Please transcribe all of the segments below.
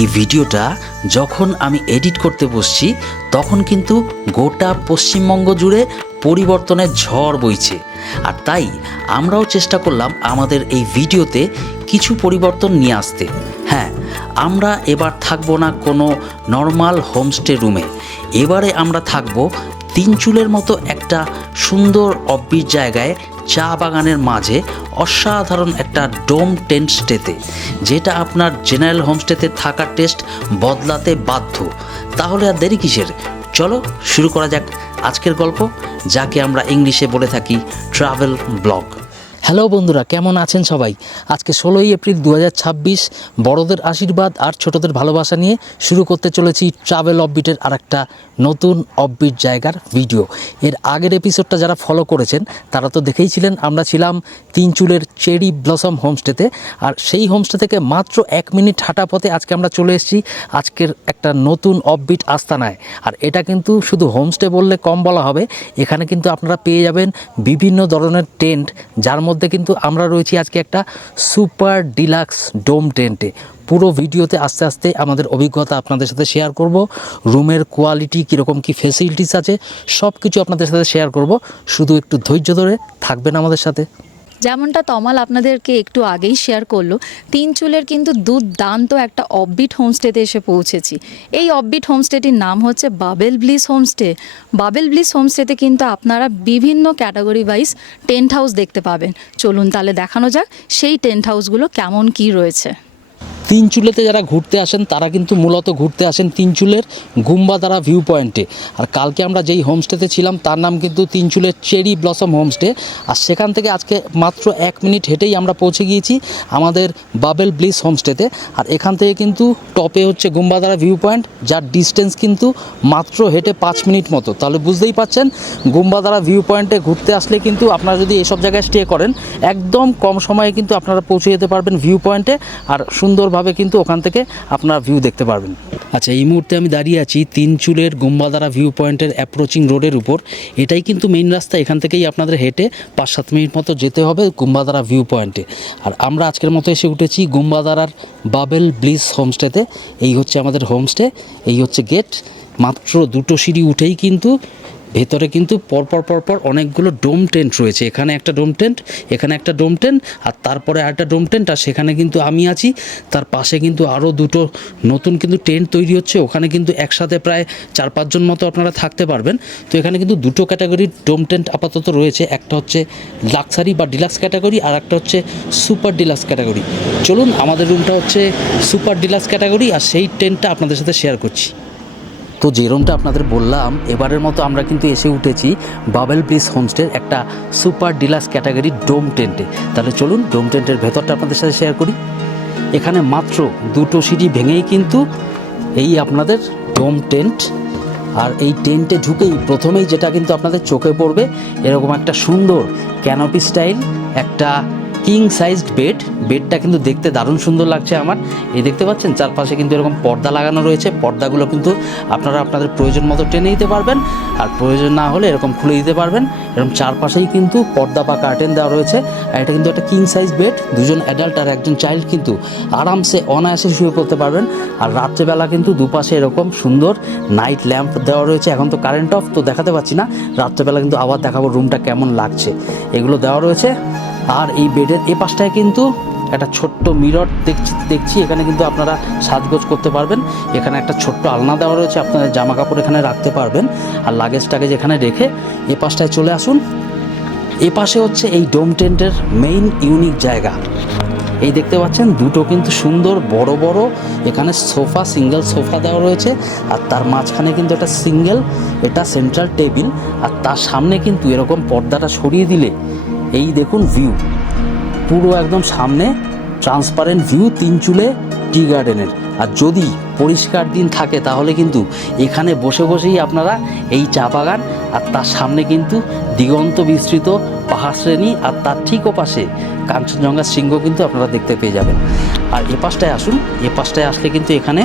এই ভিডিওটা যখন আমি এডিট করতে বসছি তখন কিন্তু গোটা পশ্চিমবঙ্গ জুড়ে পরিবর্তনের ঝড় বইছে। আর তাই আমরাও চেষ্টা করলাম আমাদের এই ভিডিওতে কিছু পরিবর্তন নিয়ে আসতে। হ্যাঁ, আমরা এবার থাকবো না কোনো নর্মাল হোমস্টে রুমে, এবারে আমরা থাকবো তিনচুলের মতো একটা সুন্দর অব্বির জায়গায়, চা বাগানের মাঝে অসাধারণ একটা ডোম টেন্ট স্টেতে, যেটা আপনার জেনারেল হোমস্টেতে থাকার টেস্ট বদলাতে বাধ্য। তাহলে আর দেরি কিসের, চলো শুরু করা যাক আজকের গল্প, যাকে আমরা ইংলিশে বলে থাকি ট্রাভেল ব্লগ। হ্যালো বন্ধুরা, কেমন আছেন সবাই? আজকে 16ই এপ্রিল 2026, বড়দের আশীর্বাদ আর ছোটদের ভালোবাসা নিয়ে শুরু করতে চলেছি ট্রাভেল অফবিটের আর একটা নতুন অফবিট জায়গার ভিডিও। এর আগের এপিসোডটা যারা ফলো করেছেন তারা তো দেখেইছিলেন, আমরা ছিলাম তিনচুলের চেরি ব্লসম হোমস্টেতে। আর সেই হোমস্টে থেকে মাত্র 1 মিনিট হাঁটা পথে আজকে আমরা চলে এসেছি আজকের একটা নতুন অফবিট আস্তানায়। আর এটা কিন্তু শুধু হোমস্টে বললে কম বলা হবে, এখানে কিন্তু আপনারা পেয়ে যাবেন বিভিন্ন ধরনের টেন্ট, যার মধ্যে কিন্তু আমরা রয়েছি আজকে একটা সুপার ডিলাক্স ডোম টেন্টে। পুরো ভিডিওতে আস্তে আস্তে আমাদের অভিজ্ঞতা আপনাদের সাথে শেয়ার করব, রুমের কোয়ালিটি কীরকম কী ফেসিলিটিস আছে সব কিছু আপনাদের সাথে শেয়ার করব। শুধু একটু ধৈর্য ধরে থাকবেন আমাদের সাথে। যেমনটা তমাল আপনাদেরকে একটু আগেই শেয়ার করলো, তিনচুলের কিন্তু দুর্দান্ত একটা অফবিট হোমস্টেতে এসে পৌঁছেছি। এই অফবিট হোমস্টেটির নাম হচ্ছে Babel Bliss homestay. Babel Bliss হোমস্টেতে কিন্তু আপনারা বিভিন্ন ক্যাটাগরি ওয়াইজ টেন্ট হাউস দেখতে পাবেন। চলুন তাহলে দেখানো যাক সেই টেন্ট হাউসগুলো কেমন কী রয়েছে। তিনচুলেতে যারা ঘুরতে আসেন তারা কিন্তু মূলত ঘুরতে আসেন তিনচুলের গুম্বাদারা ভিউ পয়েন্টে। আর কালকে আমরা যেই হোমস্টেতে ছিলাম তার নাম কিন্তু তিনচুলের চেরি ব্লসম হোমস্টে। আর সেখান থেকে আজকে মাত্র 1 মিনিট হেঁটেই আমরা পৌঁছে গিয়েছি আমাদের বাবেল ব্লিস হোমস্টেতে। আর এখান থেকে কিন্তু টপে হচ্ছে গুম্বাদারা ভিউ পয়েন্ট, যার ডিস্টেন্স কিন্তু মাত্র হেঁটে 5 মিনিট মতো। তাহলে বুঝতেই পারছেন, গুম্বাদারা ভিউ পয়েন্টে ঘুরতে আসলে কিন্তু আপনারা যদি এসব জায়গায় স্টে করেন, একদম কম সময়ে কিন্তু আপনারা পৌঁছে যেতে পারবেন ভিউ পয়েন্টে, আর সুন্দরভাবে কিন্তু ওখান থেকে আপনারা ভিউ দেখতে পারবেন। আচ্ছা, এই মুহূর্তে আমি দাঁড়িয়ে আছি তিনচুলের গুম্বাদারা ভিউ পয়েন্টের অ্যাপ্রোচিং রোডের উপর। এটাই কিন্তু মেইন রাস্তা, এখান থেকেই আপনাদের হেঁটে 5-7 মিনিট মতো যেতে হবে গুম্বাদারা ভিউ পয়েন্টে। আর আমরা আজকের মতো এসে উঠেছি গুম্বাদারার বাবেল ব্লিস হোমস্টেতে। এই হচ্ছে আমাদের হোমস্টে, এই হচ্ছে গেট। মাত্র 2টো সিঁড়ি উঠেই কিন্তু ভেতরে কিন্তু পরপর অনেকগুলো ডোম টেন্ট রয়েছে। এখানে একটা ডোম টেন্ট, এখানে একটা ডোম টেন্ট, আর তারপরে আরেকটা ডোম টেন্ট, আর সেখানে কিন্তু আমি আছি। তার পাশে কিন্তু আরও 2টো নতুন কিন্তু টেন্ট তৈরি হচ্ছে, ওখানে কিন্তু একসাথে প্রায় 4-5 জন মতো আপনারা থাকতে পারবেন। তো এখানে কিন্তু 2টো ক্যাটাগরির ডোম টেন্ট আপাতত রয়েছে, একটা হচ্ছে লাক্সারি বা ডিলাক্স ক্যাটাগরি, আর একটা হচ্ছে সুপার ডিলাক্স ক্যাটাগরি। চলুন, আমাদের রুমটা হচ্ছে সুপার ডিলাক্স ক্যাটাগরি, আর সেই টেন্টটা আপনাদের সাথে শেয়ার করছি। তো যে রুমটা আপনাদের বললাম, এবারের মতো আমরা কিন্তু এসে উঠেছি বাবেল ব্লিস হোমস্টের একটা সুপার ডিলাক্স ক্যাটাগরি ডোম টেন্টে। তাহলে চলুন ডোম টেন্টের ভেতরটা আপনাদের সাথে শেয়ার করি। এখানে মাত্র 2টো সিঁড়ি ভেঙেই কিন্তু এই আপনাদের ডোম টেন্ট। আর এই টেন্টে ঢুকেই প্রথমেই যেটা কিন্তু আপনাদের চোখে পড়বে, এরকম একটা সুন্দর ক্যানোপি স্টাইল একটা কিং সাইজড বেডটা কিন্তু দেখতে দারুণ সুন্দর লাগছে আমার। এই দেখতে পাচ্ছেন চারপাশে কিন্তু এরকম পর্দা লাগানো রয়েছে, পর্দাগুলো কিন্তু আপনারা আপনাদের প্রয়োজন মতো টেনে দিতে পারবেন, আর প্রয়োজন না হলে এরকম খুলে দিতে পারবেন। এরকম চারপাশেই কিন্তু পর্দা বা কার্টেন দেওয়া রয়েছে। আর এটা কিন্তু একটা কিং সাইজ বেড, 2জন অ্যাডাল্ট আর 1জন চাইল্ড কিন্তু আরামসে অনায়াসে শুয়ে পড়তে পারবেন। আর রাত্রেবেলা কিন্তু দুপাশে এরকম সুন্দর নাইট ল্যাম্প দেওয়া রয়েছে। এখন তো কারেন্ট অফ, তো দেখাতে পাচ্ছি না, রাত্রেবেলা কিন্তু আবার দেখাবো রুমটা কেমন লাগছে। এগুলো দেওয়া রয়েছে। আর এই বেডের এ পাশটায় কিন্তু একটা ছোট্ট মিরর দেখছি, এখানে কিন্তু আপনারা সাজগোজ করতে পারবেন। এখানে একটা ছোট্ট আলনা দেওয়া রয়েছে, আপনাদের জামা কাপড় এখানে রাখতে পারবেন। আর লাগেজ টাগেজ এখানে রেখে এ পাশটায় চলে আসুন। এ পাশে হচ্ছে এই ডোম টেন্টের মেইন ইউনিক জায়গা। এই দেখতে পাচ্ছেন 2টো কিন্তু সুন্দর বড় বড় এখানে সোফা, সিঙ্গেল সোফা দেওয়া রয়েছে। আর তার মাঝখানে কিন্তু একটা সিঙ্গেল এটা সেন্ট্রাল টেবিল। আর তার সামনে কিন্তু এরকম পর্দাটা সরিয়ে দিলে এই দেখুন ভিউ, পুরো একদম সামনে ট্রান্সপারেন্ট ভিউ তিনচুলে টি গার্ডেনের। আর যদি পরিষ্কার দিন থাকে তাহলে কিন্তু এখানে বসে বসেই আপনারা এই চা বাগান আর তার সামনে কিন্তু দিগন্ত বিস্তৃত পাহাড় শ্রেণী, আর তার ঠিক ওপাশে কাঞ্চনজঙ্ঘা শৃঙ্গ কিন্তু আপনারা দেখতে পেয়ে যাবেন। আর এ পাশটায় আসুন, এ পাশটায় আসলে কিন্তু এখানে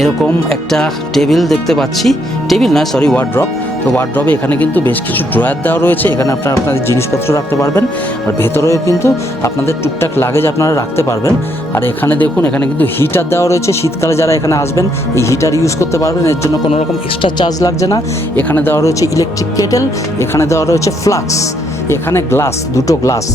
এরকম একটা টেবিল দেখতে পাচ্ছি, টেবিল নয় সরি ওয়ার্ড্রপ। তো ওয়ার্ড্রবে এখানে কিন্তু বেশ কিছু ড্রয়ার দেওয়া রয়েছে, এখানে আপনারা আপনাদের জিনিসপত্র রাখতে পারবেন, আর ভেতরেও কিন্তু আপনাদের টুকটাক লাগেজ আপনারা রাখতে পারবেন। আর এখানে দেখুন, এখানে কিন্তু হিটার দেওয়া রয়েছে, শীতকালে যারা এখানে আসবেন এই হিটার ইউজ করতে পারবেন, এর জন্য কোনো রকম এক্সট্রা চার্জ লাগছে না। এখানে দেওয়া রয়েছে ইলেকট্রিক কেটেল, এখানে দেওয়া রয়েছে ফ্লাক্স, এখানে গ্লাস, দুটো গ্লাস,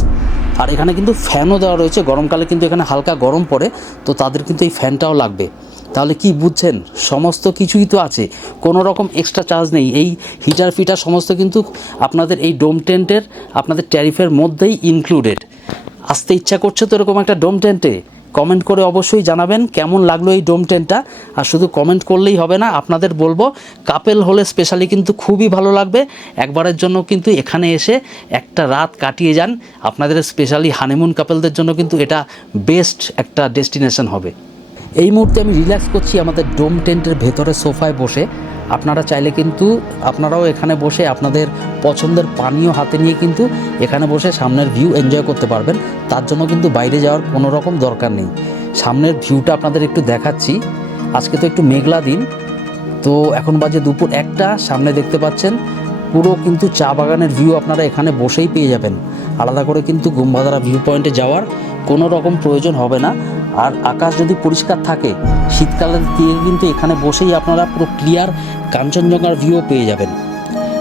আর এখানে কিন্তু ফ্যানও দেওয়া রয়েছে। গরমকালে কিন্তু এখানে হালকা গরম পড়ে, তো তাদের কিন্তু এই ফ্যানটাও লাগবে। তাহলে কি বুঝছেন, সমস্ত কিছুই তো আছে, কোনো রকম এক্সট্রা চার্জ নেই। এই হিটার ফিটার সমস্ত কিন্তু আপনাদের এই ডোম টেন্টের আপনাদের ট্যারিফের মধ্যেই ইনক্লুডেড। আসতে ইচ্ছা করছে তো এরকম একটা ডোম টেন্টে? কমেন্ট করে অবশ্যই জানাবেন কেমন লাগলো এই ডোম টেন্টটা। আর শুধু কমেন্ট করলেই হবে না, আপনাদের বলবো কাপেল হলে স্পেশালি কিন্তু খুবই ভালো লাগবে। একবারের জন্য কিন্তু এখানে এসে একটা রাত কাটিয়ে যান, আপনাদের স্পেশালি হানিমুন কাপেলদের জন্য কিন্তু এটা বেস্ট একটা ডেস্টিনেশন হবে। এই মুহূর্তে আমি রিল্যাক্স করছি আমাদের ডোম টেন্টের ভেতরে সোফায় বসে। আপনারা চাইলে কিন্তু আপনারাও এখানে বসে আপনাদের পছন্দের পানীয় হাতে নিয়ে কিন্তু এখানে বসে সামনের ভিউ এনজয় করতে পারবেন। তার জন্য কিন্তু বাইরে যাওয়ার কোনো রকম দরকার নেই। সামনের ভিউটা আপনাদের একটু দেখাচ্ছি। আজকে তো একটু মেঘলা দিন, তো এখন বাজে দুপুর 1টা। সামনে দেখতে পাচ্ছেন পুরো কিন্তু চা বাগানের ভিউ আপনারা এখানে বসেই পেয়ে যাবেন। আলাদা করে কিন্তু গুম্বাধারা ভিউ পয়েন্টে যাওয়ার কোনো রকম প্রয়োজন হবে না। আর আকাশ যদি পরিষ্কার থাকে, শীতকালের দিকে কিন্তু এখানে বসেই আপনারা পুরো ক্লিয়ার কাঞ্চনজঙ্ঘার ভিউও পেয়ে যাবেন।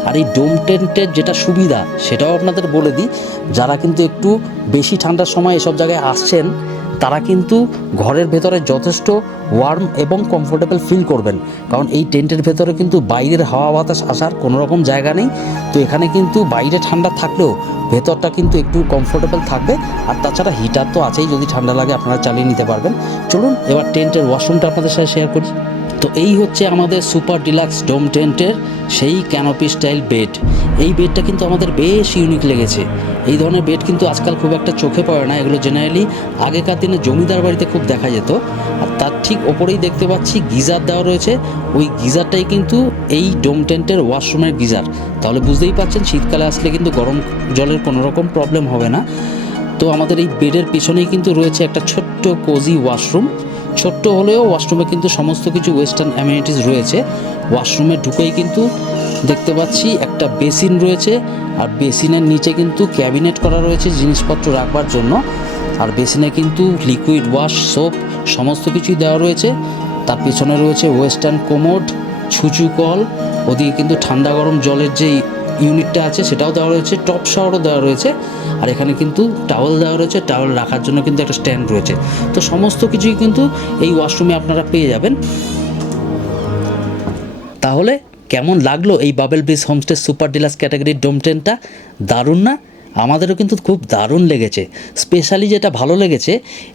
আর এই ডোম টেন্টের যেটা সুবিধা সেটাও আপনাদের বলে দিই, যারা কিন্তু একটু বেশি ঠান্ডার সময় এসব জায়গায় আসছেন তারা কিন্তু ঘরের ভেতরে যথেষ্ট ওয়ার্ম এবং কমফোর্টেবল ফিল করবেন, কারণ এই টেন্টের ভেতরে কিন্তু বাইরের হাওয়া বাতাস আসার কোনো রকম জায়গা নেই। তো এখানে কিন্তু বাইরে ঠান্ডা থাকলেও ভেতরটা কিন্তু একটু কমফোর্টেবল থাকবে। আর তাছাড়া হিটার তো আছেই, যদি ঠান্ডা লাগে আপনারা চালিয়ে নিতে পারবেন। চলুন এবার টেন্টের ওয়াশরুমটা আপনাদের সাথে শেয়ার করি। তো এই হচ্ছে আমাদের সুপার ডিলাক্স ডোম টেন্টের সেই ক্যানোপি স্টাইল বেড। এই বেডটা কিন্তু আমাদের বেশ ইউনিক লেগেছে। এই ধরনের বেড কিন্তু আজকাল খুব একটা চোখে পড়ে না, এগুলো জেনারেলি আগেকার দিনে জমিদার বাড়িতে খুব দেখা যেত। আর তার ঠিক ওপরেই দেখতে পাচ্ছি গিজার দেওয়া রয়েছে, ওই গিজারটাই কিন্তু এই ডোম টেন্টের ওয়াশরুমের গিজার। তাহলে বুঝতেই পারছেন শীতকালে আসলে কিন্তু গরম জলের কোনো রকম প্রবলেম হবে না। তো আমাদের এই বেডের পিছনেই কিন্তু রয়েছে একটা ছোট্ট কোজি ওয়াশরুম। ছোট্ট হলেও ওয়াশরুমে কিন্তু সমস্ত কিছু ওয়েস্টার্ন অ্যামিনিটিস রয়েছে। ওয়াশরুমে ঢুকেই কিন্তু দেখতে পাচ্ছি একটা বেসিন রয়েছে, আর বেসিনের নিচে কিন্তু ক্যাবিনেট করা রয়েছে জিনিসপত্র রাখবার জন্য। আর বেসিনে কিন্তু লিকুইড ওয়াশ, সোপ সমস্ত কিছুই দেওয়া রয়েছে। তার পিছনে রয়েছে ওয়েস্টার্ন কোমোড, ছুঁচু কল, ওদিকে কিন্তু ঠান্ডা গরম জলের যে ইউনিটটা আছে সেটাও দেওয়া রয়েছে, টপ শাওয়ারও দেওয়া রয়েছে। আর এখানে কিন্তু টাওয়েল দেওয়া রয়েছে, টাওয়েল রাখার জন্য কিন্তু একটা স্ট্যান্ড রয়েছে। তো সমস্ত কিছুই কিন্তু এই ওয়াশরুমে আপনারা পেয়ে যাবেন। তাহলে কেমন লাগলো এই Babel Bliss homestay super deluxe ক্যাটাগরির ডোম টেন্টটা? দারুণ না? আমাদেরও কিন্তু খুব দারুণ লেগেছে। স্পেশালি যেটা ভালো লেগেছে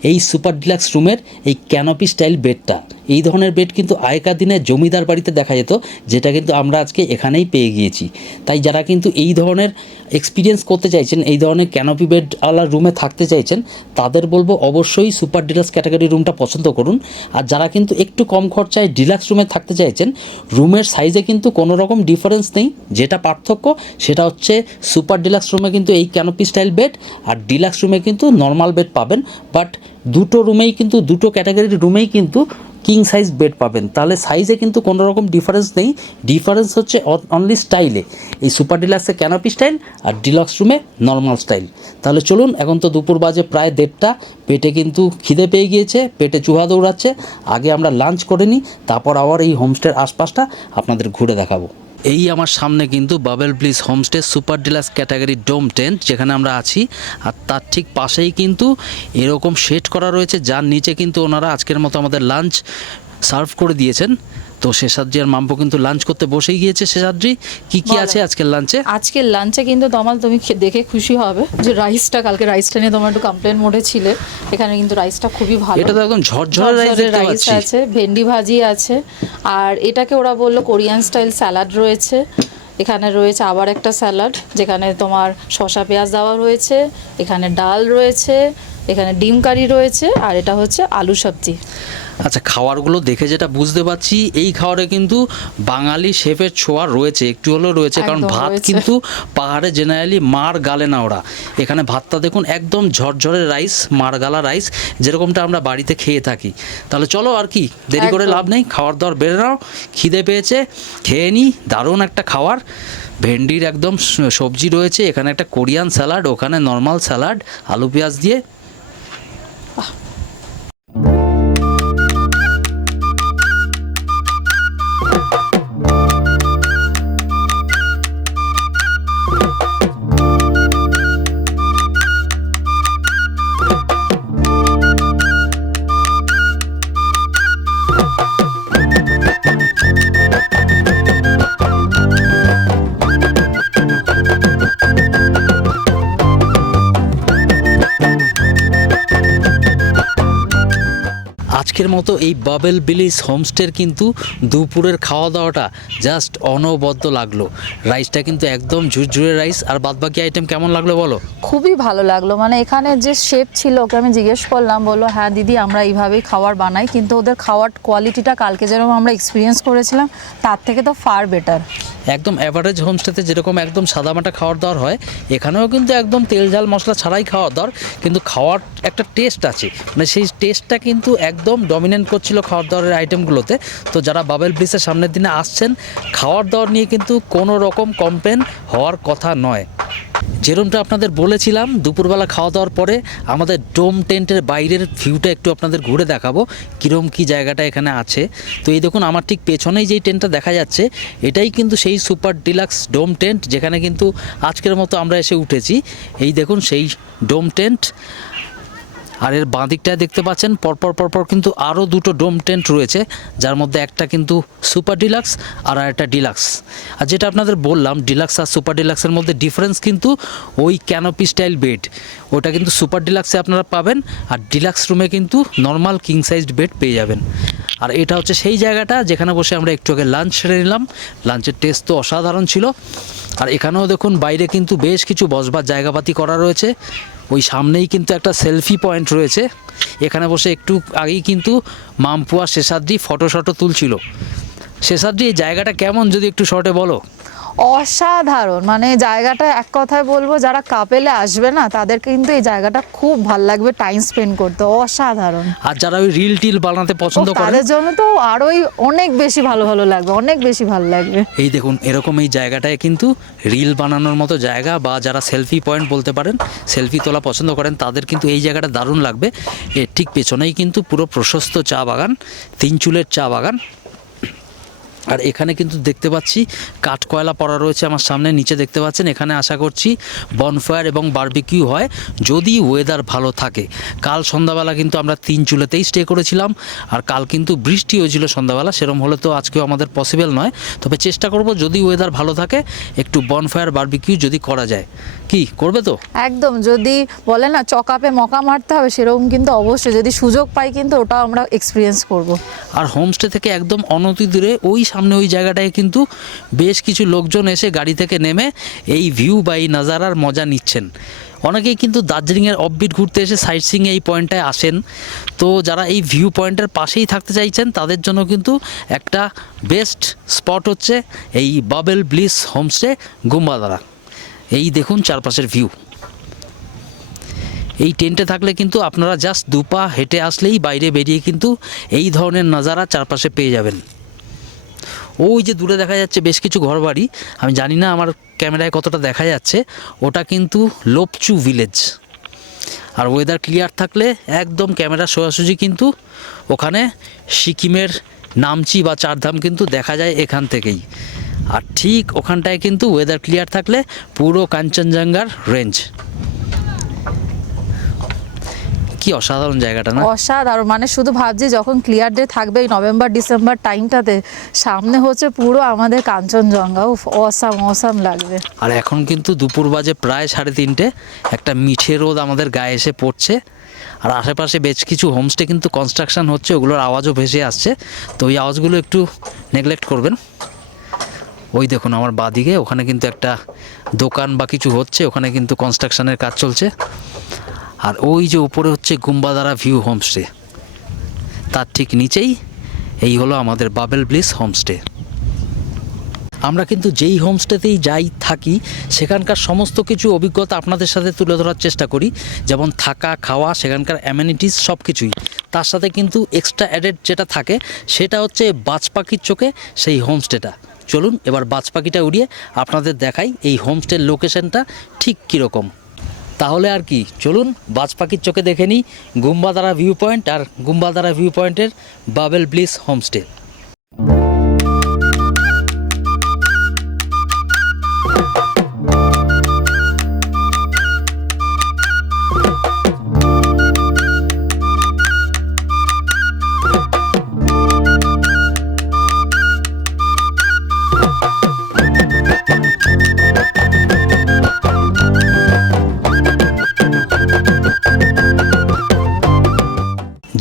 এই সুপার ডিলাক্স রুমের এই ক্যানোপি স্টাইল বেডটা। এই ধরনের বেড কিন্তু আগেকার দিনে জমিদার বাড়িতে দেখা যেত, যেটা কিন্তু আমরা আজকে এখানেই পেয়ে গিয়েছি। তাই যারা কিন্তু এই ধরনের এক্সপিরিয়েন্স করতে চাইছেন, এই ধরনের ক্যানোপি বেডওয়ালা রুমে থাকতে চাইছেন, তাদের বলবো অবশ্যই সুপার ডিলাক্স ক্যাটাগরি রুমটা পছন্দ করুন। আর যারা কিন্তু একটু কম খরচায় ডিলাক্স রুমে থাকতে চাইছেন, রুমের সাইজে কিন্তু কোনো রকম ডিফারেন্স নেই। যেটা পার্থক্য সেটা হচ্ছে সুপার ডিলাক্স রুমে কিন্তু এই ক্যানোপি স্টাইল বেড, আর ডিলাক্স রুমে কিন্তু নর্মাল বেড পাবেন। বাট দুটো রুমেই কিন্তু, দুটো ক্যাটাগরির রুমেই কিন্তু কিং সাইজ বেড পাবেন। তাহলে সাইজে কিন্তু কোনো রকম ডিফারেন্স নেই, ডিফারেন্স হচ্ছে অনলি স্টাইলে। এই সুপার ডিলাক্সে ক্যানোপি স্টাইল আর ডিলাক্স রুমে নর্মাল স্টাইল। তাহলে চলুন, এখন তো দুপুর বাজে প্রায় 1:30, পেটে কিন্তু খিদে পেয়ে গিয়েছে, পেটে চুহা দৌড়াচ্ছে। আগে আমরা লাঞ্চ করে নিই, তারপর আবার এই হোমস্টের আশপাশটা আপনাদের ঘুরে দেখাবো। এই আমার সামনে কিন্তু Babel Bliss homestay super deluxe category dome tent যেখানে আমরা আছি। আর তার ঠিক পাশেই কিন্তু এরকম শেড করা রয়েছে, যার নিচে কিন্তু ওনারা আজকের মতো আমাদের লাঞ্চ সার্ভ করে দিয়েছেন। তো শেষাদ্রি আর মাম্পো কিন্তু লাঞ্চ করতে বসেই গিয়েছে। শেষাদ্রি, কি কি আছে আজকের লাঞ্চে? আজকের লাঞ্চে কিন্তু তমাল তুমি দেখে খুশি হবে যে রাইসটা, কালকে রাইসটা নিয়ে তোমার একটু কমপ্লেন মোডে ছিলে, এখানে কিন্তু রাইসটা খুবই ভালো। এটা তো একদম ঝরঝরে রাইস আছে, ভেন্ডি ভাজি আছে, আর এটাকে ওরা বললো কোরিয়ান স্টাইল স্যালাড রয়েছে। এখানে রয়েছে আবার একটা স্যালাড যেখানে তোমার শসা পেঁয়াজ দেওয়া রয়েছে, এখানে ডাল রয়েছে, এখানে ডিম কারি রয়েছে, আর এটা হচ্ছে আলু সবজি। আচ্ছা, খাবারগুলো দেখে যেটা বুঝতে পারছি এই খাবারে কিন্তু বাঙালি শেফের ছোঁয়া রয়েছে, একটু হলেও রয়েছে, কারণ একদম ভাত রয়েছে। কিন্তু পাহাড়ে জেনারেলি মার গালে না ওরা। এখানে ভাতটা দেখুন একদম ঝরঝরে রাইস, মার গালা রাইস, যেরকমটা আমরা বাড়িতে খেয়ে থাকি। তাহলে চলো আর কি দেরি করে একদম। লাভ নেই, খাওয়ার দাওয়ার বেড়ে নাও, খিদে পেয়েছে, খেয়ে নিই। দারুণ একটা খাবার, ভেন্ডির একদম সবজি রয়েছে, এখানে একটা কোরিয়ান স্যালাড, ওখানে নর্মাল স্যালাড আলু পেঁয়াজ দিয়ে। আজকের মতো এই বাবেল বিলিস হোমস্টের কিন্তু দুপুরের খাওয়া দাওয়াটা জাস্ট অনবদ্য লাগলো। রাইসটা কিন্তু একদম ঝুরঝুরে রাইস। আর বাদবাকি আইটেম কেমন লাগলো বলো? খুবই ভালো লাগলো, মানে এখানে যে শেফ ছিল ওকে আমি জিজ্ঞেস করলাম, বললো হ্যাঁ দিদি আমরা এইভাবেই খাবার বানাই, কিন্তু ওদের খাওয়ার কোয়ালিটিটা কালকে যেরকম আমরা এক্সপিরিয়েন্স করেছিলাম তার থেকে তো ফার বেটার। একদম অ্যাভারেজ হোমস্টেতে যেরকম একদম সাদামাটা খাওয়ার দাওয়ার হয়, এখানেও কিন্তু একদম তেল ঝাল মশলা ছাড়াই খাওয়ার দাওয়ার, কিন্তু খাওয়ার একটা টেস্ট আছে, মানে সেই টেস্টটা কিন্তু একদম ডমিনেন্ট করছিল খাওয়ার দাওয়ারের আইটেমগুলোতে। তো যারা বাবেল ব্লিসের সামনের দিনে আসছেন, খাওয়ার দাওয়ার নিয়ে কিন্তু কোনো রকম কমপ্লেন হওয়ার কথা নয়। যেরকমটা আপনাদের বলেছিলাম, দুপুরবেলা খাওয়া দাওয়ার পরে আমাদের ডোম টেন্টের বাইরের ভিউটা একটু আপনাদের ঘুরে দেখাবো কীরকম কী জায়গাটা এখানে আছে। তো এই দেখুন আমার ঠিক পেছনেই যেই টেন্টটা দেখা যাচ্ছে, এটাই কিন্তু সেই সুপার ডিলাক্স ডোম টেন্ট যেখানে কিন্তু আজকের মতো আমরা এসে উঠেছি। এই দেখুন সেই ডোম টেন্ট। আর এর বাঁ দিকটায় দেখতে পাচ্ছেন পরপর কিন্তু আরও দুটো ডোম টেন্ট রয়েছে, যার মধ্যে একটা কিন্তু সুপার ডিলাক্স আর একটা ডিলাক্স। আর যেটা আপনাদের বললাম, ডিলাক্স আর সুপার ডিলাক্সের মধ্যে ডিফারেন্স কিন্তু ওই ক্যানোপি স্টাইল বেড, ওটা কিন্তু সুপার ডিলাক্সে আপনারা পাবেন, আর ডিলাক্স রুমে কিন্তু নর্মাল কিং সাইজড বেড পেয়ে যাবেন। আর এটা হচ্ছে সেই জায়গাটা যেখানে বসে আমরা একটু আগে লাঞ্চ সেরে নিলাম। লাঞ্চের টেস্ট তো অসাধারণ ছিল। আর এখানেও দেখুন বাইরে কিন্তু বেশ কিছু বসবার জায়গাপাতি করা রয়েছে। ওই সামনেই কিন্তু একটা সেলফি পয়েন্ট রয়েছে, এখানে বসে একটু আগেই কিন্তু মামপুয়া শেষাদ্রি ফটো তুলছিল। শেষাদ্রি, এই জায়গাটা কেমন যদি একটু শর্টে বলো? অসাধারণ, মানে জায়গাটা এক কথায় বলবো যারা কাপেলে আসবে না তাদের কিন্তু এই জায়গাটা খুব ভাল লাগবে টাইম স্পেন্ড করতে, অসাধারণ। আর যারা ওই রিল টিল বানাতে পছন্দ করে তাদের জন্য তো আরোই অনেক বেশি ভালো লাগবে, অনেক বেশি ভালো লাগবে। এই দেখুন এরকম এই জায়গাটায় কিন্তু রিল বানানোর মতো জায়গা, বা যারা সেলফি পয়েন্ট বলতে পারেন, সেলফি তোলা পছন্দ করেন, তাদের কিন্তু এই জায়গাটা দারুণ লাগবে। এর ঠিক পেছনেই কিন্তু পুরো প্রশস্ত চা বাগান, 3 চুলের চা বাগান। আর এখানে কিন্তু দেখতে পাচ্ছি কাঠ কয়লা পড়া রয়েছে আমার সামনে, নিচে দেখতে পাচ্ছেন। এখানে আশা করছি বনফায়ার এবং বারবিকিউ হয় যদি ওয়েদার ভালো থাকে। কাল সন্ধ্যাবেলা কিন্তু আমরা 3 চুলেতেই স্টে করেছিলাম, আর কাল কিন্তু বৃষ্টি হয়েছিল সন্ধ্যাবেলা, সেরকম হলে তো আজকেও আমাদের পসিবল নয়। তবে চেষ্টা করব যদি ওয়েদার ভালো থাকে একটু বনফায়ার বারবিকিউ যদি করা যায়। কি করবে তো? একদম, যদি বলে না চকাপে মকা মারতে হবে, সেরকম কিন্তু অবশ্যই যদি সুযোগ পাই কিন্তু ওটাও আমরা এক্সপিরিয়েন্স করব। আর হোমস্টে থেকে একদম অনতি দূরে ওই সামনে ওই জায়গাটায় কিন্তু বেশ কিছু লোকজন এসে গাড়ি থেকে নেমে এই ভিউ বা এই নাজারার মজা নিচ্ছেন। অনেকেই কিন্তু দার্জিলিংয়ের অফবিট ঘুরতে এসে সাইট সিইংয়ে এই পয়েন্টটায় আসেন। তো যারা এই ভিউ পয়েন্টের পাশেই থাকতে চাইছেন তাদের জন্য কিন্তু একটা বেস্ট স্পট হচ্ছে এই বাবেল ব্লিস হোমস্টে গুম্বাদারা। এই দেখুন চারপাশের ভিউ। এই টেন্টে থাকলে কিন্তু আপনারা জাস্ট 2 পা হেঁটে আসলেই বাইরে বেরিয়ে কিন্তু এই ধরনের নাজারা চারপাশে পেয়ে যাবেন। ওই যে দূরে দেখা যাচ্ছে বেশ কিছু ঘরবাড়ি, আমি জানি না আমার ক্যামেরায় কতটা দেখা যাচ্ছে, ওটা কিন্তু লোপচু ভিলেজ। আর ওয়েদার ক্লিয়ার থাকলে একদম ক্যামেরা সোজাসুজি কিন্তু ওখানে সিকিমের নামচি বা চারধাম কিন্তু দেখা যায় এখান থেকেই। আর ঠিক ওখানটায় কিন্তু ওয়েদার ক্লিয়ার থাকলে পুরো কাঞ্চনজঙ্ঘার রেঞ্জ। কি অসাধারণ জায়গাটা না? অসাধারণ, মানে শুধু ভাবছি যখন ক্লিয়ার ডে থাকবে এই নভেম্বর ডিসেম্বর টাইমটাতে, সামনে হচ্ছে পুরো আমাদের কাঞ্চনজঙ্ঘা। উফ, অসাম লাগবে। আর এখন কিন্তু দুপুর বাজে প্রায় 3:30, একটা মিঠে রোদ আমাদের গায়ে এসে পড়ছে। আর আশেপাশে বেশ কিছু হোমস্টে কিন্তু কনস্ট্রাকশন হচ্ছে, ওগুলোর আওয়াজও ভেসে আসছে, তো ওই আওয়াজগুলো একটু নেগলেক্ট করবেন। ওই দেখুন আমার বাঁদিকে ওখানে কিন্তু একটা দোকান বা কিছু হচ্ছে, ওখানে কিন্তু কনস্ট্রাকশনের কাজ চলছে। আর ওই যে উপরে হচ্ছে গুম্বাদারা ভিউ হোমস্টে, তার ঠিক নিচেই এই হলো আমাদের বাবেল ব্লিস হোমস্টে। আমরা কিন্তু যেই হোমস্টেতেই যাই থাকি সেখানকার সমস্ত কিছু অভিজ্ঞতা আপনাদের সাথে তুলে ধরার চেষ্টা করি, যেমন থাকা খাওয়া সেখানকার অ্যামেনিটিস সব কিছুই। তার সাথে কিন্তু এক্সট্রা অ্যাডেড যেটা থাকে সেটা হচ্ছে বাজ পাখির চোখে সেই হোমস্টেটা। চলুন এবার বাজ পাখিটা উড়িয়ে আপনাদের দেখাই এই হোমস্টের লোকেশনটা ঠিক কীরকম। তাহলে আর কি, চলুন বাজ পাখির চোখে দেখে নিই গুম্বাদারা ভিউ পয়েন্ট আর গুম্বাদারা ভিউ পয়েন্টের বাবেল ব্লিস হোমস্টে।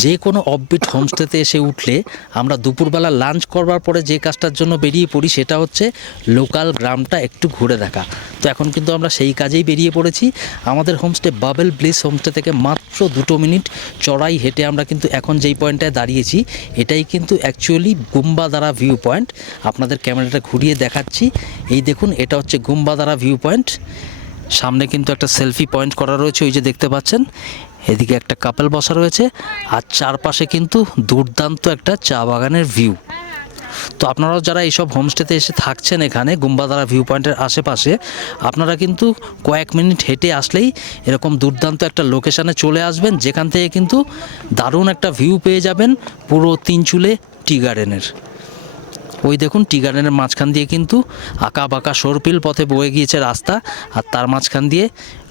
যে কোনো অফবিট হোমস্টেতে এসে উঠলে আমরা দুপুরবেলা লাঞ্চ করবার পরে যে কাজটার জন্য বেরিয়ে পড়ি সেটা হচ্ছে লোকাল গ্রামটা একটু ঘুরে দেখা। তো এখন কিন্তু আমরা সেই কাজেই বেরিয়ে পড়েছি। আমাদের হোমস্টে বাবেল ব্লিস হোমস্টে থেকে মাত্র 2 মিনিট চড়াই হেঁটে আমরা কিন্তু এখন যেই পয়েন্টটায় দাঁড়িয়েছি এটাই কিন্তু অ্যাকচুয়ালি গুম্বাদারা ভিউ পয়েন্ট। আপনাদের ক্যামেরাটা ঘুরিয়ে দেখাচ্ছি, এই দেখুন এটা হচ্ছে গুম্বাদারা ভিউ পয়েন্ট। সামনে কিন্তু একটা সেলফি পয়েন্ট করা রয়েছে, ওই যে দেখতে পাচ্ছেন, এদিকে একটা কাপল বসা রয়েছে আর চারপাশে কিন্তু দুর্দান্ত একটা চা বাগানের ভিউ। তো আপনারাও যারা এইসব হোমস্টেতে এসে থাকছেন এখানে গুম্বাদারা ভিউ পয়েন্টের আশেপাশে, আপনারা কিন্তু কয়েক মিনিট হেঁটে আসলেই এরকম দুর্দান্ত একটা লোকেশানে চলে আসবেন, যেখান থেকে কিন্তু দারুণ একটা ভিউ পেয়ে যাবেন পুরো তিনচুলে টি গার্ডেনের। ওই দেখুন টি গার্ডেনের মাঝখান দিয়ে কিন্তু আঁকা বাঁকা সরপিল পথে বয়ে গিয়েছে রাস্তা, আর তার মাঝখান দিয়ে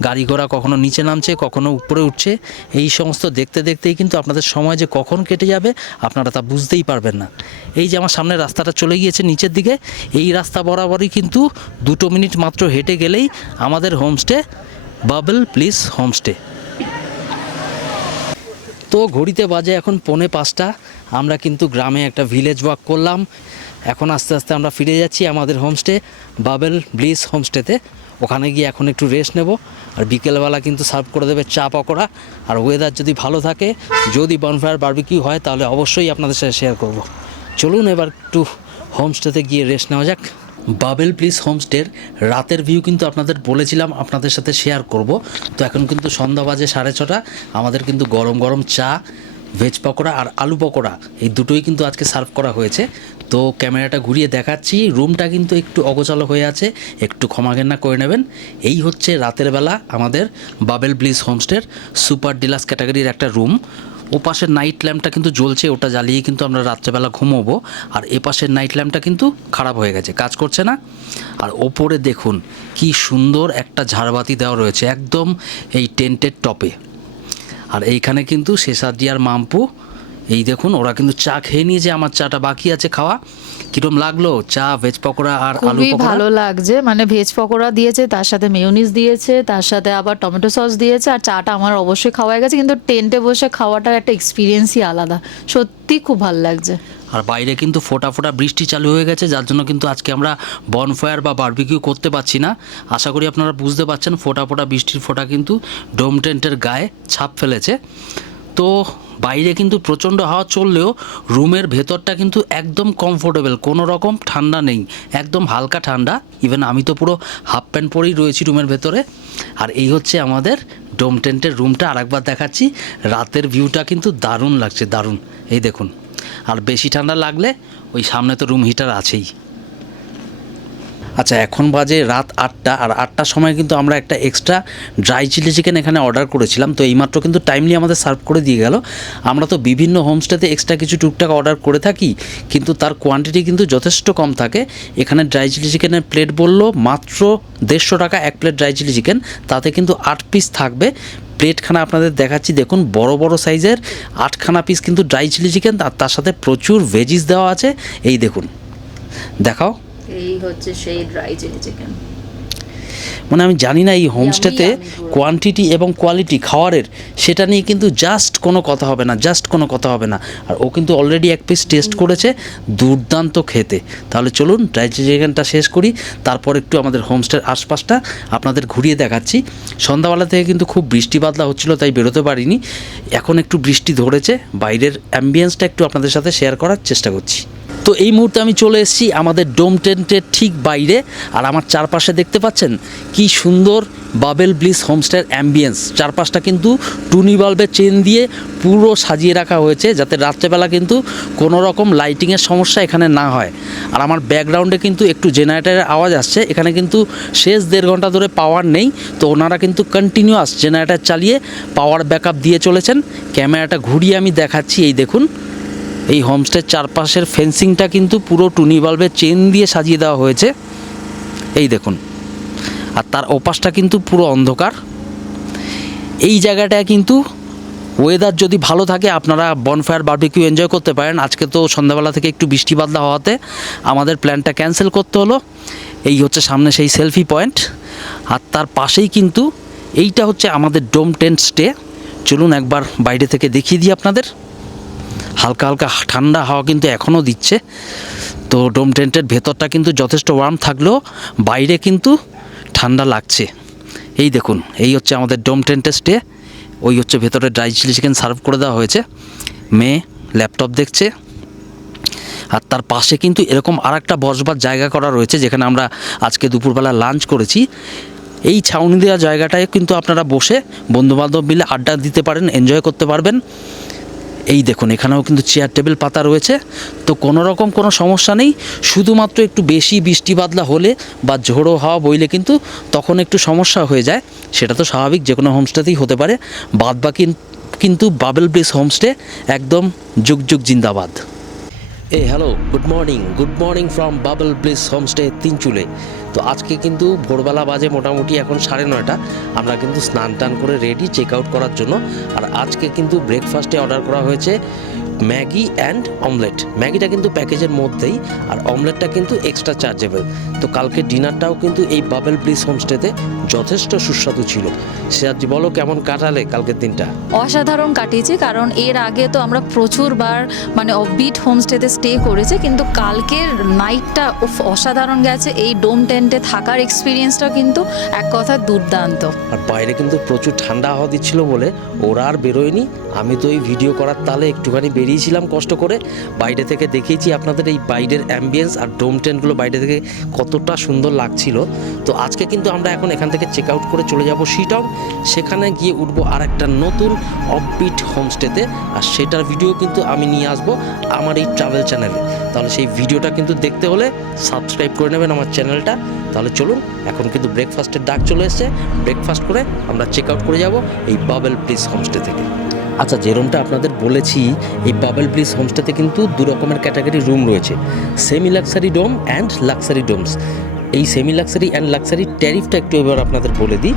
গাড়ি ঘোড়া কখনো নিচে নামছে কখনো উপরে উঠছে। এই সমস্ত দেখতে দেখতেই কিন্তু আপনাদের সময় যে কখন কেটে যাবে আপনারা তা বুঝতেই পারবেন না। এই যে আমার সামনে রাস্তাটা চলে গিয়েছে নিচের দিকে, এই রাস্তা বরাবরই কিন্তু 2 মিনিট মাত্র হেঁটে গেলেই আমাদের হোমস্টে বাবেল ব্লিস হোমস্টে। তো ঘড়িতে বাজে এখন 4:45। আমরা কিন্তু গ্রামে একটা ভিলেজ ওয়াক করলাম, এখন আস্তে আস্তে আমরা ফিরে যাচ্ছি আমাদের হোমস্টে বাবেল ব্লিস হোমস্টেতে। ওখানে গিয়ে এখন একটু রেস্ট নেব, আর বিকেলবেলা কিন্তু সার্ভ করে দেবে চা পকোড়া। আর ওয়েদার যদি ভালো থাকে, যদি বনফায়ার বারবিকিউ হয়, তাহলে অবশ্যই আপনাদের সাথে শেয়ার করব। চলুন এবার একটু হোমস্টেতে গিয়ে রেস্ট নেওয়া যাক। বাবেল ব্লিস হোমস্টের রাতের ভিউ কিন্তু আপনাদের বলেছিলাম আপনাদের সাথে শেয়ার করব। তো এখন কিন্তু সন্ধ্যা বাজে 6:30। আমাদের কিন্তু গরম গরম চা, ভেজ পকোড়া আর আলু পকোড়া এই দুটোই কিন্তু আজকে সার্ভ করা হয়েছে। তো ক্যামেরাটা ঘুরিয়ে দেখাচ্ছি, রুমটা কিন্তু একটু অগোছালো হয়ে আছে, একটু ক্ষমাঘেন্না করে নেবেন। এই হচ্ছে রাতের বেলা আমাদের বাবেল ব্লিস হোমস্টের সুপার ডিলাক্স ক্যাটাগরির একটা রুম। ওপাশের নাইট ল্যাম্পটা কিন্তু জ্বলছে, ওটা জ্বালিয়ে কিন্তু আমরা রাত্রেবেলা ঘুমোবো। আর এপাশের নাইট ল্যাম্পটা কিন্তু খারাপ হয়ে গেছে, কাজ করছে না। আর ওপরে দেখুন কি সুন্দর একটা ঝাড়বাতি দেওয়া রয়েছে একদম এই টেন্টের টপে। আর এইখানে কিন্তু শেষাদ্রি আর মাম্পু, এই দেখুন ওরা কিন্তু চা খেয়ে নিয়েছে, আমার চাটা বাকি আছে খাওয়া। কিরম লাগলো চা, ভেজ পকোড়া আর আলু খুবই পকোড়া? ভালো লাগছে, মানে ভেজ পকোড়া দিয়েছে, তার সাথে মেয়োনিজ দিয়েছে, তার সাথে আবার টমেটো সস দিয়েছে, আর চাটা আমার অবশ্যই খাওয়া হয়ে গেছে। কিন্তু টেন্টে বসে খাওয়াটার একটা এক্সপিরিয়েন্সই আলাদা, সত্যি খুব ভালো লাগছে। আর বাইরে কিন্তু ফোঁটা ফোঁটা বৃষ্টি চালু হয়ে গেছে, যার জন্য কিন্তু আজকে আমরা বনফায়ার বা বারবিকিউ করতে পারছি না। আশা করি আপনারা বুঝতে পারছেন, ফোঁটা ফোঁটা বৃষ্টির ফোঁটা কিন্তু ডোম টেন্টের গায়ে ছাপ ফেলেছে। তো বাইরে কিন্তু প্রচণ্ড হাওয়া চললেও রুমের ভেতরটা কিন্তু একদম কমফোর্টেবল, কোনো রকম ঠান্ডা নেই, একদম হালকা ঠান্ডা। ইভেন আমি তো পুরো হাফ প্যান্ট পরেই রয়েছি রুমের ভেতরে। আর এই হচ্ছে আমাদের ডোম টেন্টের রুমটা। আরেকবার দেখাচ্ছি, রাতের ভিউটা কিন্তু দারুণ লাগছে, দারুণ। এই দেখুন, আর বেশি ঠান্ডা লাগলে ওই সামনে তো রুম হিটার আছেই। আচ্ছা, এখন বাজে রাত 8টা, আর 8টার সময় কিন্তু আমরা একটা এক্সট্রা ড্রাই চিলি চিকেন এখানে অর্ডার করেছিলাম। তো এইমাত্র কিন্তু টাইমলি আমাদের সার্ভ করে দিয়ে গেল। আমরা তো বিভিন্ন হোমস্টেতে এক্সট্রা কিছু টুকটাক অর্ডার করে থাকি, কিন্তু তার কোয়ান্টিটি কিন্তু যথেষ্ট কম থাকে। এখানে ড্রাই চিলি চিকেনের প্লেট বললো মাত্র 150 টাকা এক প্লেট ড্রাই চিলি চিকেন, তাতে কিন্তু 8 পিস থাকবে। প্লেটখানা আপনাদের দেখাচ্ছি, দেখুন বড় বড় সাইজের 8খানা পিস কিন্তু ড্রাই চিলি চিকেন, আর তার সাথে প্রচুর ভেজিস দেওয়া আছে। এই দেখুন, দেখাও, এই হচ্ছে সেই ড্রাই চিলি চিকেন। মানে আমি জানি না এই হোমস্টেতে কোয়ান্টিটি এবং কোয়ালিটি খাওয়ারের সেটা নিয়ে কিন্তু জাস্ট কোনো কথা হবে না। আর ও কিন্তু অলরেডি এক পিস টেস্ট করেছে, দুর্দান্ত খেতে। তাহলে চলুন ড্রাই চিকেনটা শেষ করি, তারপর একটু আমাদের হোমস্টের আশপাশটা আপনাদের ঘুরিয়ে দেখাচ্ছি। সন্ধ্যাবেলা থেকে কিন্তু খুব বৃষ্টি বাদলা হচ্ছিল, তাই বেরোতে পারিনি। এখন একটু বৃষ্টি ধরেছে, বাইরের অ্যাম্বিয়েন্সটা একটু আপনাদের সাথে শেয়ার করার চেষ্টা করছি। তো এই মুহূর্তে আমি চলে এসেছি আমাদের ডোম টেন্টের ঠিক বাইরে, আর আমার চারপাশে দেখতে পাচ্ছেন কি সুন্দর বাবেল ব্লিস হোমস্টের অ্যাম্বিয়েন্স। চারপাশটা কিন্তু টুনি বাল্বের চেন দিয়ে পুরো সাজিয়ে রাখা হয়েছে, যাতে রাত্রেবেলা কিন্তু কোনো রকম লাইটিংয়ের সমস্যা এখানে না হয়। আর আমার ব্যাকগ্রাউন্ডে কিন্তু একটু জেনারেটরের আওয়াজ আসছে, এখানে কিন্তু শেষ 1.5 ঘন্টা ধরে পাওয়ার নেই, তো ওনারা কিন্তু কন্টিনিউয়াস জেনারেটর চালিয়ে পাওয়ার ব্যাকআপ দিয়ে চলেছেন। ক্যামেরাটা ঘুরিয়ে আমি দেখাচ্ছি, এই দেখুন এই হোমস্টের চারপাশের ফেন্সিংটা কিন্তু পুরো টুনি বাল্বের চেন দিয়ে সাজিয়ে দেওয়া হয়েছে, এই দেখুন। আর তার ওপাশটা কিন্তু পুরো অন্ধকার। এই জায়গাটায় কিন্তু ওয়েদার যদি ভালো থাকে আপনারা বনফায়ার বারবিকিউ এনজয় করতে পারেন। আজকে তো সন্ধ্যাবেলা থেকে একটু বৃষ্টি বাদলা হওয়াতে আমাদের প্ল্যানটা ক্যান্সেল করতে হলো। এই হচ্ছে সামনে সেই সেলফি পয়েন্ট, আর তার পাশেই কিন্তু এইটা হচ্ছে আমাদের ডোম টেন্ট স্টে। চলুন একবার বাইরে থেকে দেখিয়ে দিই আপনাদের। হালকা হালকা ঠান্ডা হাওয়া কিন্তু এখনও দিচ্ছে। তো ডোম টেন্টের ভেতরটা কিন্তু যথেষ্ট ওয়ার্ম থাকলেও বাইরে কিন্তু ঠান্ডা লাগছে। এই দেখুন, এই হচ্ছে আমাদের ডোম টেন্টের স্টে। ওই হচ্ছে ভেতরে ড্রাই চিলি চিকেন সার্ভ করে দেওয়া হয়েছে। মেয়ে ল্যাপটপ দেখছে, আর তার পাশে কিন্তু এরকম আরেকটা বসবার জায়গা করা রয়েছে, যেখানে আমরা আজকে দুপুরবেলা লাঞ্চ করেছি। এই ছাউনি দেওয়া জায়গাটায় কিন্তু আপনারা বসে বন্ধুবান্ধব মিলে আড্ডা দিতে পারেন, এনজয় করতে পারবেন। এই দেখুন, এখানেও কিন্তু চেয়ার টেবিল পাতা রয়েছে। তো কোনো রকম কোনো সমস্যা নেই, শুধুমাত্র একটু বেশি বৃষ্টি বাদলা হলে বা ঝোড়ো হাওয়া বইলে কিন্তু তখন একটু সমস্যা হয়ে যায়। সেটা তো স্বাভাবিক, যে কোনো হোমস্টেতেই হতে পারে। বাদ বাকি কিন্তু বাবেল ব্লিস হোমস্টে একদম যুগ যুগ জিন্দাবাদ। Hello, good morning from Babel Bliss homestay Tinchuley. তো আজকে কিন্তু ভোরবেলা বাজে মোটামুটি এখন 9:30। আমরা কিন্তু স্নান টান করে রেডি চেক আউট করার জন্য। আর আজকে কিন্তু ব্রেকফাস্টে অর্ডার করা হয়েছে ম্যাগি অ্যান্ড অমলেট। ম্যাগিটা কিন্তু প্যাকেজের মধ্যেই, আর অমলেটটা কিন্তু এক্সট্রা চার্জেবল। তো কালকে ডিনারটাও কিন্তু এই বাবেল ব্লিস হোমস্টেতে যথেষ্ট সুস্বাদু ছিল। সিরাজি, বলো কেমন কাটালে কালকের দিনটা? অসাধারণ কাটিয়েছি, কারণ এর আগে তো আমরা প্রচুরবার মানে অফবিট হোমস্টেতে স্টে করেছি, কিন্তু কালকের নাইটটা অসাধারণ গেছে। এই ডোম টেন্টে থাকার এক্সপিরিয়েন্সটা কিন্তু এক কথা দুর্দান্ত। আর বাইরে কিন্তু প্রচুর ঠান্ডা হাওয়া দিচ্ছিল বলে ওরা আর বেরোয়নি। আমি তো এই ভিডিও করার তালে একটুখানি বেরিয়েছিলাম কষ্ট করে। বাইরে থেকে দেখিয়েছি আপনাদের এই বাইরের অ্যাম্বিয়েন্স আর ডোম টেন্টগুলো বাইরে থেকে কতটা সুন্দর লাগছিল। তো আজকে কিন্তু আমরা এখন এখান থেকে চেক আউট করে চলে যাব শিটং। সেখানে গিয়ে উঠবো আর একটা নতুন অফবিট হোমস্টেতে, আর সেটার ভিডিও কিন্তু আমি নিয়ে আসবো আমার এই ট্রাভেল চ্যানেলে। তাহলে সেই ভিডিওটা কিন্তু দেখতে হলে সাবস্ক্রাইব করে নেবেন আমার চ্যানেলটা। তাহলে চলুন, এখন কিন্তু ব্রেকফাস্টের ডাক চলে এসেছে। ব্রেকফাস্ট করে আমরা চেক আউট করে যাব এই বাবেল ব্লিস হোমস্টে থেকে। আচ্ছা, যে রুমটা আপনাদের বলেছি, এই বাবেল ব্লিস হোমস্টেতে কিন্তু 2 রকমের ক্যাটাগরি রুম রয়েছে, semi luxury dome and luxury domes. এই সেমি লাক্সারি অ্যান্ড লাক্সারি ট্যারিফটা একটু এবার আপনাদের বলে দিই।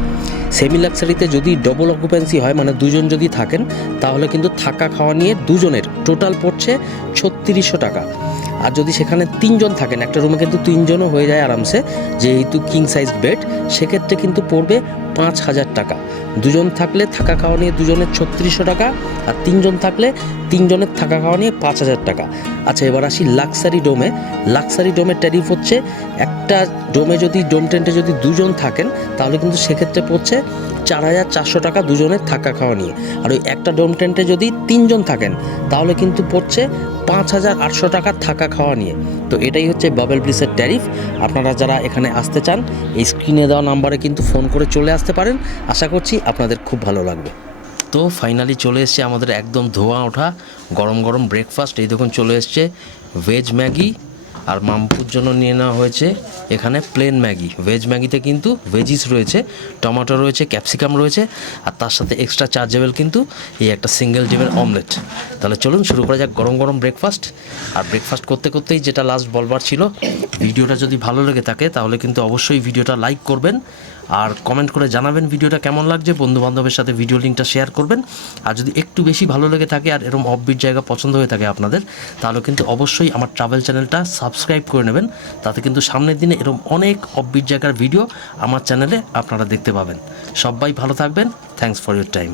সেমি লাক্সারিতে যদি ডবল অকুপেন্সি হয়, মানে দুজন যদি থাকেন, তাহলে কিন্তু থাকা খাওয়া নিয়ে দুজনের টোটাল পড়ছে 3600 টাকা। আর যদি সেখানে 3 জন থাকেন, একটা রুমে কিন্তু 3 জনও হয়ে যায় আরামসে, যেহেতু কিং সাইজ বেড, সেক্ষেত্রে কিন্তু পড়বে 5000 টাকা। 2 জন থাকলে থাকা খাওয়া নিয়ে দুজনের 3600 টাকা, আর 3 জন থাকলে 3 জনের থাকা খাওয়া নিয়ে 5000 টাকা। আচ্ছা, এবার আসি লাক্সারি ডোমে। লাক্সারি ডোমের ট্যারিফ হচ্ছে, একটা ডোমে যদি ডোম টেন্টে যদি 2 জন থাকেন, তাহলে কিন্তু সেক্ষেত্রে পড়ছে 4400 টাকা দুজনের থাকা খাওয়া নিয়ে। আর ওই একটা ডোম টেন্টে যদি 3 জন থাকেন, তাহলে কিন্তু পড়ছে 5800 টাকা থাকা খাওয়া নিয়ে। তো এটাই হচ্ছে বাবেল ব্লিসের ট্যারিফ। আপনারা যারা এখানে আসতে চান, এই স্ক্রিনে দেওয়া নাম্বারে কিন্তু ফোন করে চলে আসতে পারেন। আশা করছি আপনাদের খুব ভালো লাগবে। তো ফাইনালি চলে এসছে আমাদের একদম ধোয়া ওঠা গরম গরম ব্রেকফাস্ট। এই দেখুন চলে এসছে ভেজ ম্যাগি, আর মাম্পুর জন্য নিয়ে নেওয়া হয়েছে এখানে প্লেন ম্যাগি। ভেজ ম্যাগিতে কিন্তু ভেজিস রয়েছে, টমেটো রয়েছে, ক্যাপসিকাম রয়েছে, আর তার সাথে এক্সট্রা চার্জেবল কিন্তু এই একটা সিঙ্গেল ডিমের অমলেট। তাহলে চলুন শুরু করা যাক গরম গরম ব্রেকফাস্ট। আর ব্রেকফাস্ট করতে করতেই যেটা লাস্ট বলবার ছিল, ভিডিওটা যদি ভালো লেগে থাকে তাহলে কিন্তু অবশ্যই ভিডিওটা লাইক করবেন, আর কমেন্ট করে জানাবেন ভিডিওটা কেমন লাগছে, বন্ধুবান্ধবের সাথে ভিডিও লিঙ্কটা শেয়ার করবেন। আর যদি একটু বেশি ভালো লেগে থাকে আর এরকম অফবিট জায়গা পছন্দ হয়ে থাকে আপনাদের, তাহলে কিন্তু অবশ্যই আমার ট্রাভেল চ্যানেলটা সাবস্ক্রাইব করে নেবেন। তাতে কিন্তু সামনের দিনে এরকম অনেক অফবিট জায়গার ভিডিও আমার চ্যানেলে আপনারা দেখতে পাবেন। সবাই ভালো থাকবেন। Thanks for your time.